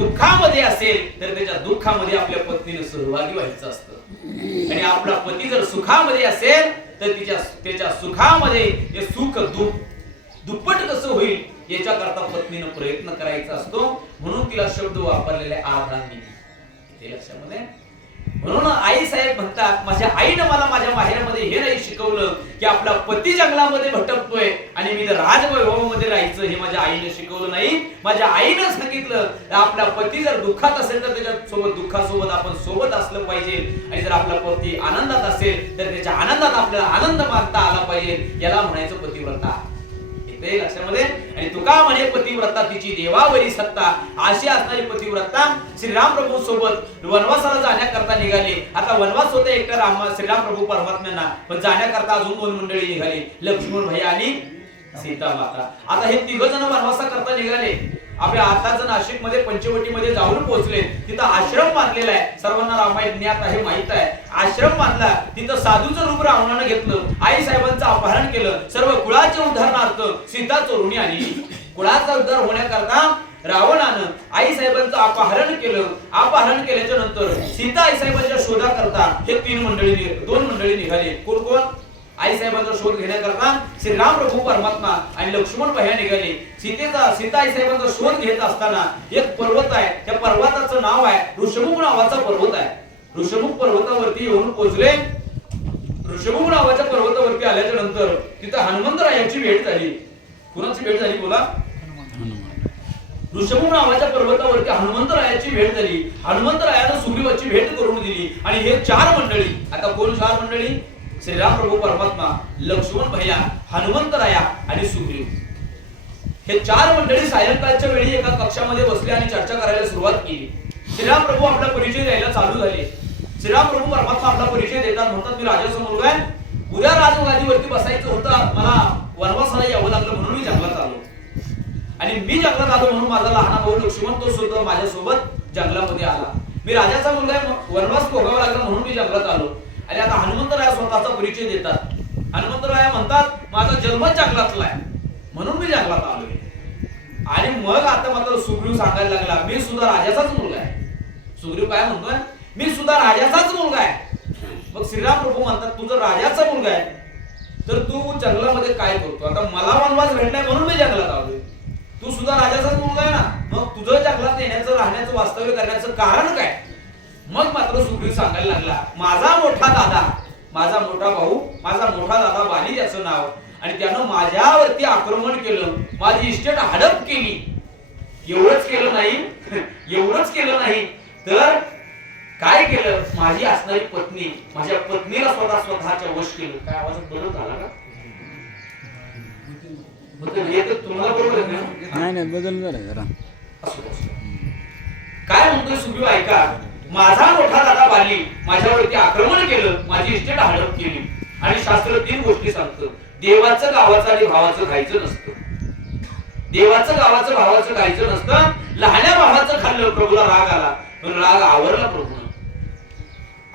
दुःखामध्ये असेल तर त्याच्या दुःखामध्ये आपल्या पत्नीने सहभागी व्हायचं असतं. आणि आपला पती जर सुखामध्ये असेल तर तिच्या त्याच्या सुखामध्ये हे सुख दुःख दुप्पट कसं होईल याच्याकरता पत्नीनं प्रयत्न करायचा असतो. म्हणून तिला शब्द वापरलेले आधारांनी ते लक्षामध्ये म्हणून आई साहेब म्हणतात माझ्या आईनं मला माझ्या माहेरामध्ये हे शिकवलं की आपला पती जंगलामध्ये भटकतोय आणि मी राजवैभवामध्ये राहायचं हे माझ्या आईनं शिकवलं नाही. माझ्या आईनं सांगितलं आपला पती जर दुःखात असेल तर त्याच्या सोबत दुःखासोबत आपण सोबत असलं पाहिजे. आणि जर आपला पती आनंदात असेल तर त्याच्या आनंदात आपल्याला आनंद मानता आला पाहिजे. याला म्हणायचं पतिव्रता लक्षामध्ये. आणि तुका म्हणे पतिव्रता तिची देवावरी सत्ता. अशी असणारी पतिव्रता श्रीराम प्रभू सोबत वनवासाला जाण्याकरता निघाली. आता वनवास होते एकटा राम श्रीराम प्रभू परमात्म्यांना. पण जाण्याकरता अजून दोन मंडळी निघाली. लक्ष्मण भैया आणि सीता माता आता हे तिघ जण वनवासा करता निघाले. आपल्या आताच नाशिकमध्ये पंचवटी मध्ये जाऊन पोहोचले. तिथं आश्रम बांधलेला आहे. सर्वांना रामायण ज्ञात आहे माहीत आहे. आश्रम बांधला. तिथं साधूचं रूप रावणानं घेतलं. आई साहेबांचं अपहरण केलं. सर्व कुळाच्या उदाहरणार्थ सीता चोरुणी आली कुळाचा उद्धार होण्याकरता रावणानं आई साहेबांचं अपहरण केलं. अपहरण केल्याच्यानंतर सीता आई साहेबांच्या शोधाकरता हे तीन मंडळी दोन मंडळी निघाली. कोण कोण? आई साहेबांचा शोध घेण्याकरता श्रीराम प्रभू परमात्मा आणि लक्ष्मण भया निघाले सीतेचा सीता आई साहेबांचा शोध घेत असताना एक पर्वत आहे. त्या पर्वताचं नाव आहे ऋषमुख नावाचा पर्वत आहे. ऋषमुख पर्वतावरती येऊन पोहोचले. ऋषमुख नावाच्या पर्वतावरती आल्याच्यानंतर तिथं हनुमंतरायाची भेट झाली. कुणाची भेट झाली बोला? ऋषमुख नावाच्या पर्वतावरती हनुमंतरायाची भेट झाली. हनुमंतरायानं सुग्रीवाची भेट करून दिली. आणि हे चार मंडळी आता कोण चार मंडळी? श्रीराम प्रभू परमात्मा लक्ष्मण भैया हनुमंतराया आणि सुग्रीव. हे चार मंडळी सायंकाळच्या वेळी एका कक्षामध्ये बसले आणि चर्चा करायला सुरुवात केली. श्रीराम प्रभू आपला परिचय द्यायला चालू झाले. श्रीराम प्रभू परमात्मा आपला परिचय देतात म्हणतात मी राजाचा मुलगा आहे. उद्या राजगादीवरती बसायचं होतं मला वनवासाला यावं लागलं म्हणून मी जंगलात आलो. आणि मी जंगलात आलो म्हणून माझा लहान भाऊ लक्ष्मण तो सुद्धा माझ्यासोबत जंगलामध्ये आला. मी राजाचा मुलगा आहे वनवास भोगावा लागला म्हणून मी जंगलात आलो. आणि आता हनुमंतराया स्वतःचा परिचय देतात. हनुमंतराया म्हणतात माझा जन्म जंगलातला आहे. म्हणून मी जंगलात आलोय. आणि मग आता मात्र सुग्रीव सांगायला लागला मी सुद्धा राजाचाच मुलगा आहे. सुग्रीव काय म्हणतोय? मी सुद्धा राजाचाच मुलगा आहे. मग श्रीराम प्रभू म्हणतात तू जर राजाचा मुलगा आहे. तर तू जंगलामध्ये काय करतो? आता मला वनवास भेटलाय म्हणून मी जंगलात आलोय. तू सुद्धा राजाचाच मुलगा आहे ना? मग तुझं जंगलात येण्याचं राहण्याचं वास्तव्य करण्याचं कारण काय? मग मात्र सुग्रीव सांगायला लागला माझा मोठा दादा माझा मोठा भाऊ माझा मोठा दादा बाली याचं नाव. आणि त्यानं माझ्यावरती आक्रमण केलं माझी इस्टेट हडप केली. एवढंच केलं नाही एवढंच केलं नाही. तर काय केलं? माझी असणारी पत्नी माझ्या पत्नीला स्वतः स्वतःच्या वश केलं. काय आवाजात बदल झाला का? तुम्हाला बरोबर? नाही बदल. काय म्हणतोय सुग्रीव ऐका. माझा मोठा दादा बाली माझ्यावरती आक्रमण केलं माझी इस्टेट हडप केली. आणि शास्त्र तीन गोष्टी सांगतं. देवाचं गावाचं आणि भावाचं खायचं नसतं. देवाचं गावाचं भावाचं खायचं नसतं. लहान्या भावाचं खाल्लं प्रभूला राग आला. पण राग आवरला प्रभूनं.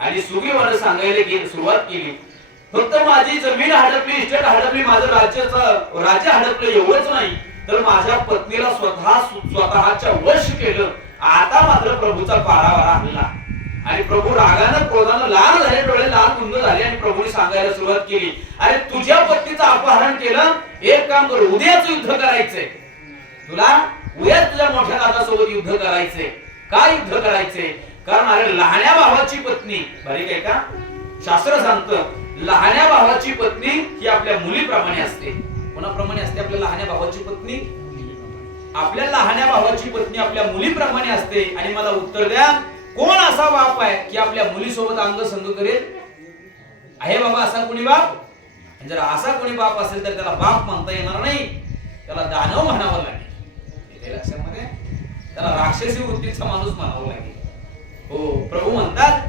आणि सुग्रीवानं सांगायला गेली सुरुवात केली. फक्त माझी जमीन हडपली इस्टेट हडपली माझं राज्याचं राज्य हडपलं एवढंच नाही. तर माझ्या पत्नीला स्वतः स्वतःच्या वश केलं. आता मात्र प्रभूचा पारावारा आणला. आणि प्रभू रागानं क्रोधानं लाल झाले डोळे लाल कुंद झाले आणि प्रभूने सांगायला सुरुवात केली. अरे तुझ्या पत्नीचं अपहरण केलं? एक काम कर उद्याच युद्ध करायचंय. तुला उद्या तुझ्या मोठ्या दादासोबत युद्ध करायचंय. का युद्ध करायचंय? कारण अरे लहान्या भावाची पत्नी बरी काय का? शास्त्र सांगतं लहान्या भावाची पत्नी ही आपल्या मुलीप्रमाणे असते. कोणाप्रमाणे असते? आपल्या लहान्या भावाची पत्नी? आपल्या लहान्या भावाची पत्नी आपल्या मुलीप्रमाणे असते आणि मला उत्तर द्या कोण असा बाप आहे की आपल्या मुलीसोबत अंग संग करेल? आहे बाबा असा कोणी बाप? जर असा कोणी बाप असेल तर त्याला बाप म्हणता येणार नाही. त्याला दानव म्हणावं लागेल. लक्षामध्ये त्याला राक्षसी वृत्तीचा माणूस म्हणावं लागेल. हो प्रभू म्हणतात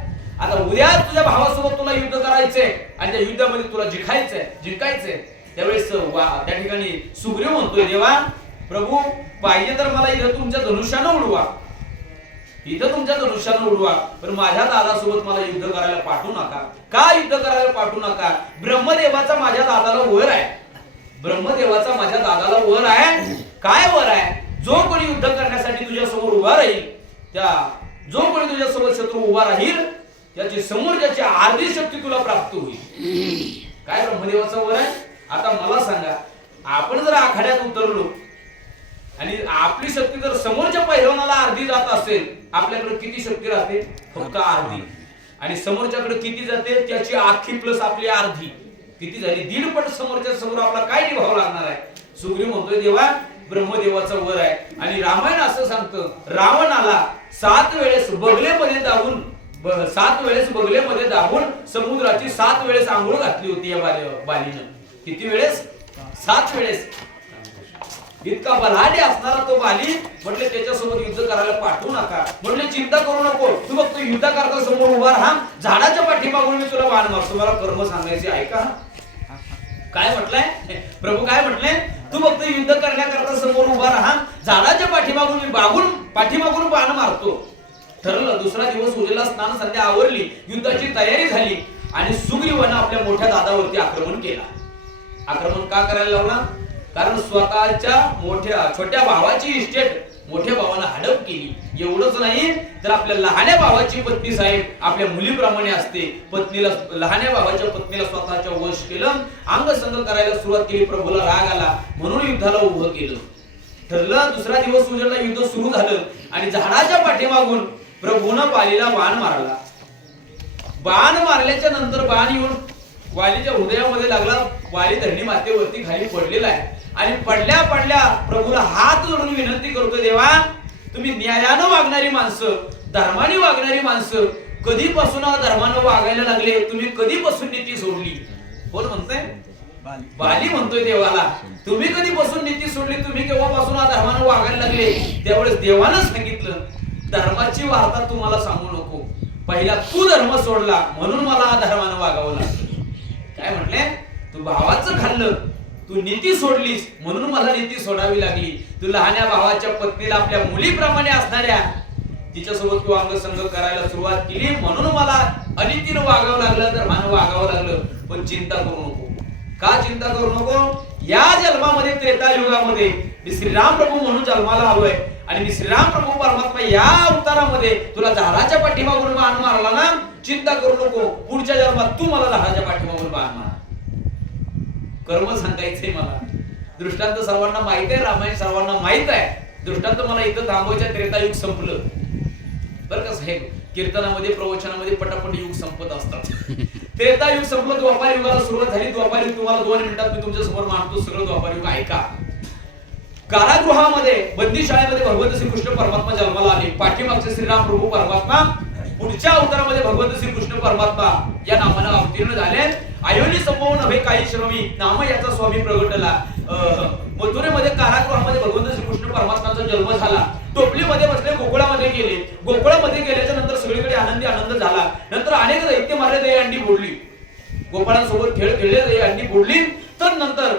आता उद्या तुझ्या भावासोबत तुला युद्ध करायचंय आणि त्या युद्धामध्ये तुला जिंकायचंय जिंकायचंय. त्यावेळेस वा- त्या ठिकाणी सुग्रीव म्हणतोय देवा प्रभू पाहिजे तर मला इथं तुमच्या धनुष्यानं उडवा. इथं तुमच्या धनुष्यानं उडवा. पण माझ्या दादासोबत मला युद्ध करायला पाठवू नका. का युद्ध करायला पाठवू नका? ब्रह्मदेवाचा माझ्या दादाला वर आहे. ब्रह्मदेवाचा माझ्या दादाला वर आहे. काय वर आहे? जो कोणी युद्ध करण्यासाठी तुझ्या समोर उभा राहील त्या जो कोणी तुझ्या सोबत शत्रू उभा राहील त्याची समोर ज्याची आर्धी शक्ती तुला प्राप्त होईल. काय ब्रह्मदेवाचं वर आहे? आता मला सांगा आपण जर आखाड्यात उतरलो आणि आपली शक्ती जर समोरच्या पैलवानाला अर्धी जात असेल आपल्याकडे किती शक्ती राहते? फक्त अर्धी. आणि समोरच्याकडे किती जाते? त्याची आखी प्लस आपली अर्धी. किती झाली? दीड पट समोरच्या समोर आपला काय निभाव लागणार आहे? सुग्रीव म्हणतोय देवा ब्रह्मदेवाचा वर आहे. आणि रामायण असं सांगतं रावणाला सात वेळेस बगलेमध्ये दाबून सात वेळेस बगलेमध्ये दाबून समुद्राची सात वेळेस आंघोळ घातली होती या बाली- बालीनं. किती वेळेस? सात वेळेस. इतका बलाढ्य असणारा तो बाली म्हटले त्याच्यासोबत युद्ध करायला पाठवू नका. म्हटले चिंता करू नको. तू फक्त युद्ध करता समोर उभा राहा. झाडाच्या पाठीमागून मी तुला बाण मारतो. मला कर्म सांगायचे आहे का? काय म्हटलंय? प्रभू काय म्हटलंय तू फक्त युद्ध करण्याकरता समोर उभा राहा. झाडाच्या पाठीमागून मी बागून पाठीमागून बाण मारतो. ठरलं दुसरा दिवस उजेला स्नान संध्या आवरली. युद्धाची तयारी झाली आणि सुग्रीवानं आपल्या मोठ्या दादावरती आक्रमण केला. आक्रमण का करायला लावला? कारण स्वतःच्या मोठ्या छोट्या भावाची इस्टेट मोठ्या भावाला हडप केली. एवढंच नाही तर आपल्या लहान्या भावाची पत्नी साहेब आपल्या मुलीप्रमाणे असते. पत्नीला लहान्या भावाच्या पत्नीला स्वतःच्या वश केलं अंग संग करायला सुरुवात केली प्रभूला राग आला. म्हणून युद्धाला उभं केलं. ठरलं दुसरा दिवस उजेडला युद्ध सुरू झालं आणि झाडाच्या पाठीमागून प्रभूनं पालीला बाण मारला. बाण मारल्याच्या नंतर बाण येऊन वालीच्या हृदयामध्ये लागला. वाली धरणी मातेवरती खाली पडलेला आहे. आणि पडल्या पडल्या प्रभूला हात जोडून विनंती करतो देवा तुम्ही न्यायानं वागणारी माणसं धर्माने वागणारी माणसं कधीपासून धर्मानं वागायला लागले? तुम्ही कधीपासून नीती सोडली? कोण म्हणताय? बाली म्हणतोय देवाला तुम्ही कधीपासून नीती सोडली? तुम्ही केव्हापासून धर्मानं वागायला लागले? त्यावेळेस देवानं सांगितलं धर्माची वार्ता तुम्हाला सांगू नको. पहिला तू धर्म सोडला म्हणून मला धर्मानं वागावं लागलं. काय म्हटले? तू भावाचं खाल्लं तू नीती सोडलीस म्हणून मला नीती सोडावी लागली. तू लहान्या भावाच्या पत्नीला आपल्या मुलीप्रमाणे असणाऱ्या तिच्यासोबत तू अंगसंग करायला सुरुवात केली म्हणून मला अनितीनं वागावं लागलं मान वागावं लागलं. पण चिंता करू नको. का चिंता करू नको? या जन्मामध्ये त्रेता युगामध्ये मी श्रीराम प्रभू म्हणून जन्माला आलोय. आणि मी श्रीराम प्रभू परमात्मा या अवतारामध्ये तुला झाडाच्या पाठीमागून बाण मारला ना? चिंता करू नको. पुढच्या जन्मात तू मला झाडाच्या पाठीमागून बाण मार. कर्म सांगायचंय मला. दृष्टांत सर्वांना माहीत आहे रामायण सर्वांना माहीत आहे. दृष्टांत मला इथं थांबवायच्या त्रेतायुग संपलं. बरं का साहेब? कीर्तनामध्ये प्रवचनामध्ये पटापट युग संपत असतात. त्रेता युग संपलं द्वापार युगाला सुरुवात झाली. द्वापार युग तुम्हाला दोन मिनिटात मी तुमच्यासमोर मांडतो. सगळं द्वापार युग ऐका. कारागृहामध्ये बंदी शाळेमध्ये भगवंत श्रीकृष्ण परमात्मा जन्माला आले. पाठीमागचे श्रीराम प्रभू परमात्मा पुढच्या अवतारामध्ये भगवंत श्रीकृष्ण परमात्मा या नामानं अवतीर्ण झाले. आयोनी संभव नव्हे काही श्रमी. नाम याचा स्वामी प्रगटला. मथुरेमध्ये कारागृहामध्ये भगवंत श्रीकृष्ण परमात्माचा जन्म झाला. टोपलीमध्ये बसले गोकुळामध्ये गेले. गोकुळामध्ये गेल्याच्यानंतर सगळीकडे आनंदी आनंद झाला. नंतर अनेक दैत्य मारले दही अंडी बोडली. गोपाळांसोबत खेळ खेळले दही अंडी बोडली. तर नंतर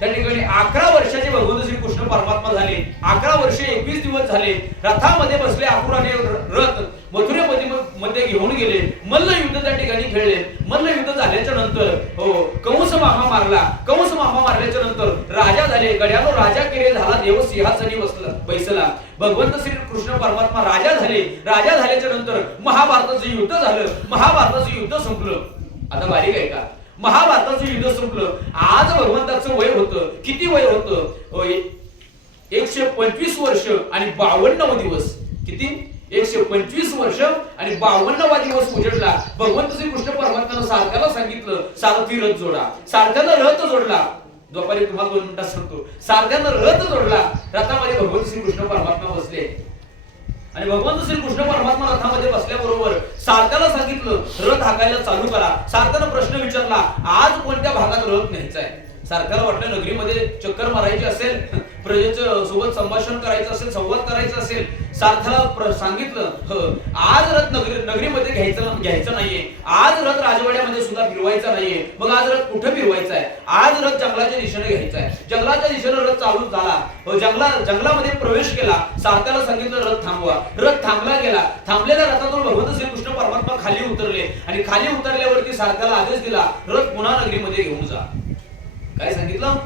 त्या ठिकाणी अकरा वर्षाचे भगवंत श्री कृष्ण परमात्मा झाले. अकरा वर्षे एकवीस दिवस झाले. रथामध्ये बसले आकुराने रथ. मथुरेमध्ये मग ते घेऊन गेले मल्ल युद्ध त्या ठिकाणी खेळले. मल्ल युद्ध झाल्याच्यानंतर हो कंस मामा मारला. कंस मामा मारल्याच्या नंतर राजा झाले. गड्यानो राजा केले झाला देव सिंहासनी बसला बैसला. भगवंत श्री कृष्ण परमात्मा राजा झाले. राजा झाल्याच्यानंतर महाभारताचं युद्ध झालं. महाभारताचं युद्ध संपलं. आता बारीक आहे का? महाभारताचं युद्ध संपलं. आज भगवंताचं वय होतं. किती वय होतं? एकशे पंचवीस वर्ष आणि बावन्नव दिवस. किती? एकशे पंचवीस वर्ष आणि बावन्नवा दिवस उजडला. भगवंत श्री कृष्ण परमात्म्यानं सारख्याला सांगितलं सारथी रथ जोडा. सारथ्यानं रथ जोडला. दुपारी तुम्हाला दोन मिनिटात सांगतो. सारथ्यानं रथ जोडला. रथामध्ये भगवंत श्री कृष्ण परमात्मा बसले. आणि भगवंत श्री कृष्ण परमात्मा रथामध्ये बसल्याबरोबर सारथ्याला सांगितलं रथ हाकायला चालू करा. सारथ्यानं प्रश्न विचारला आज कोणत्या भागात रथ न्यायचा आहे? सारख्याला वाटलं नगरीमध्ये चक्कर मारायची असेल प्रजेचं सोबत संभाषण करायचं असेल संवाद करायचा असेल सारथ्याला सांगितलं आज रथ नगरी नगरीमध्ये घ्यायचं घ्यायचं नाहीये. आज रथ राजवाड्यामध्ये सुद्धा फिरवायचा नाहीये. मग आज रथ कुठं फिरवायचा आहे आज रथ जंगलाच्या दिशेने घ्यायचा आहे जंगलाच्या दिशेने रथ चालू झाला. जंगला जंगलामध्ये प्रवेश केला. सार्थाला सांगितलं रथ थांबवा. रथ थांबला गेला. थांबलेल्या रथातून भगवंत श्रीकृष्ण परमात्मा खाली उतरले. आणि खाली उतरल्यावरती सार्थाला आदेश दिला रथ पुन्हा नगरीमध्ये घेऊन जा. काय सांगितलं?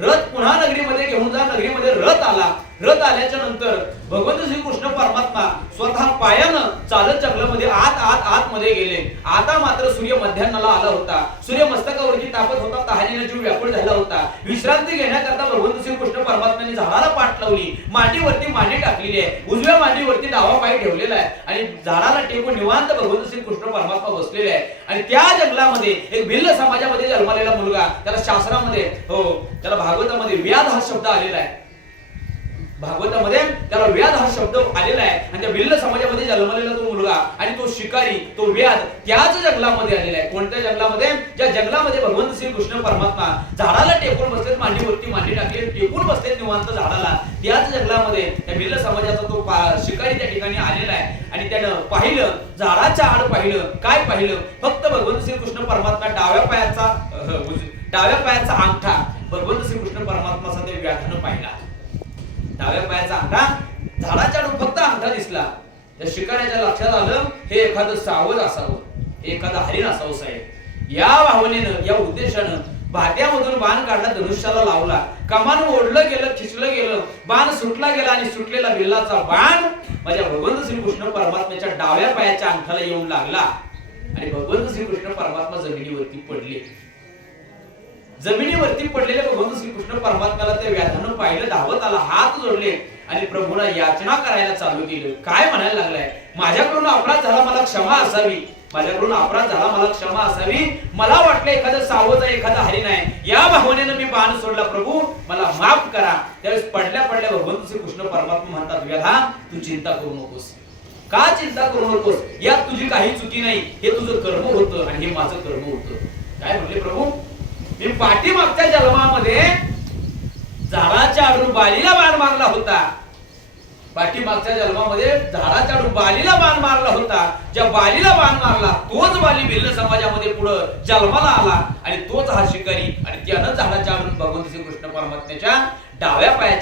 रथ पुन्हा नगरीमध्ये घेऊन जा नगरीमध्ये रथ आला. रथ आल्याच्यानंतर भगवंत श्री कृष्ण परमात्मा स्वतः पायानं चालत जंगलामध्ये आत आत आत मध्ये गेले. आता मात्र सूर्य मध्यान्हाला आला होता. सूर्य मस्तकावरती तापत होता तहानेनं जीव व्याकुळ झाला होता. विश्रांती घेण्याकरता भगवंत श्री कृष्ण परमात्म्याने झाडाला पाठ लावली. मांडीवरती मांडी टाकलेली आहे. उजव्या मांडीवरती डावा पाय ठेवलेला आहे. आणि झाडाला टेकून निवांत भगवंत श्री कृष्ण परमात्मा बसलेले आहे. आणि त्या जंगलामध्ये एक भिल्ल समाजामध्ये जन्मलेला मुलगा त्याला शास्त्रामध्ये हो त्याला भागवतामध्ये व्याध हा शब्द आलेला आहे. भागवतामध्ये त्याला व्याध हा शब्द आलेला आहे. आणि त्या भिल्ल समाजामध्ये जन्मलेला तो मुलगा आणि तो शिकारी तो व्याध त्याच जंगलामध्ये आलेला आहे. कोणत्या जंगलामध्ये? ज्या जंगलामध्ये भगवंत श्री कृष्ण परमात्मा झाडाला टेकून बसलेत मांडीवरती मांडी टाकली टेकून बसलेत निवांत झाडाला त्याच जंगलामध्ये त्या भिल्ल समाजाचा तो शिकारी त्या ठिकाणी आलेला आहे. आणि त्यानं पाहिलं झाडाच्या आड पाहिलं. काय पाहिलं? फक्त भगवंत श्री कृष्ण परमात्मा डाव्या पायाचा डाव्या पायाचा अंगठा. भगवंत श्री कृष्ण परमात्माचा ते व्याधानं पाहिला डाव्या पायाचा अंगठा झाडाच्या फक्त अंगठा दिसला. तर शिकाऱ्याच्या लक्षात आलं हे एखादं सावज असावं हे एखादं हरिण असावं साहेब. या भावनेनं या उद्देशानं भाट्यामधून बाण काढला धनुष्याला लावला. कमान ओढलं गेलं खिचलं गेलं बाण सुटला गेला आणि सुटलेला बिल्लाचा बाण माझ्या भगवंत श्री कृष्ण परमात्म्याच्या डाव्या पायाच्या अंगठाला येऊन लागला. आणि भगवंत श्रीकृष्ण परमात्मा जमिनीवरती पडले. जमिनीवरती पडलेल्या भगवंत श्री कृष्ण परमात्म्याला त्या व्याधानं पाहिलं धावत आला हात जोडले आणि प्रभूला याचना करायला चालू केलं. काय म्हणायला लागलाय? माझ्याकडून अपराध झाला मला क्षमा असावी. माझ्याकडून अपराध झाला मला क्षमा असावी. मला वाटलं एखादं सावध आहे एखादा हरिण आहे या भावनेनं मी बाण सोडला. प्रभू मला माफ करा. त्यावेळेस पडल्या पडल्या भगवंत श्री कृष्ण परमात्मा म्हणतात व्याधा तू चिंता करू नकोस. का चिंता करू नकोस? यात तुझी काही चुकी नाही. हे तुझं कर्म होतं आणि हे माझं कर्म होतं. काय म्हणले प्रभू? मी पाठीमागच्या जन्मामध्ये झाडाच्या आडून बालीला बाण मारला होता. पाठीमागच्या जन्मामध्ये झाडाच्या आडून बालीला बाण मारला होता. ज्या बालीला बाण मारला तोच बाली भिल्ल समाजामध्ये पुढं जन्माला आला आणि तोच हा शिकारी आणि त्यानं झाडाच्या आडून भगवंत श्री कृष्ण परमात्म्याच्या डाव्या पायाच्या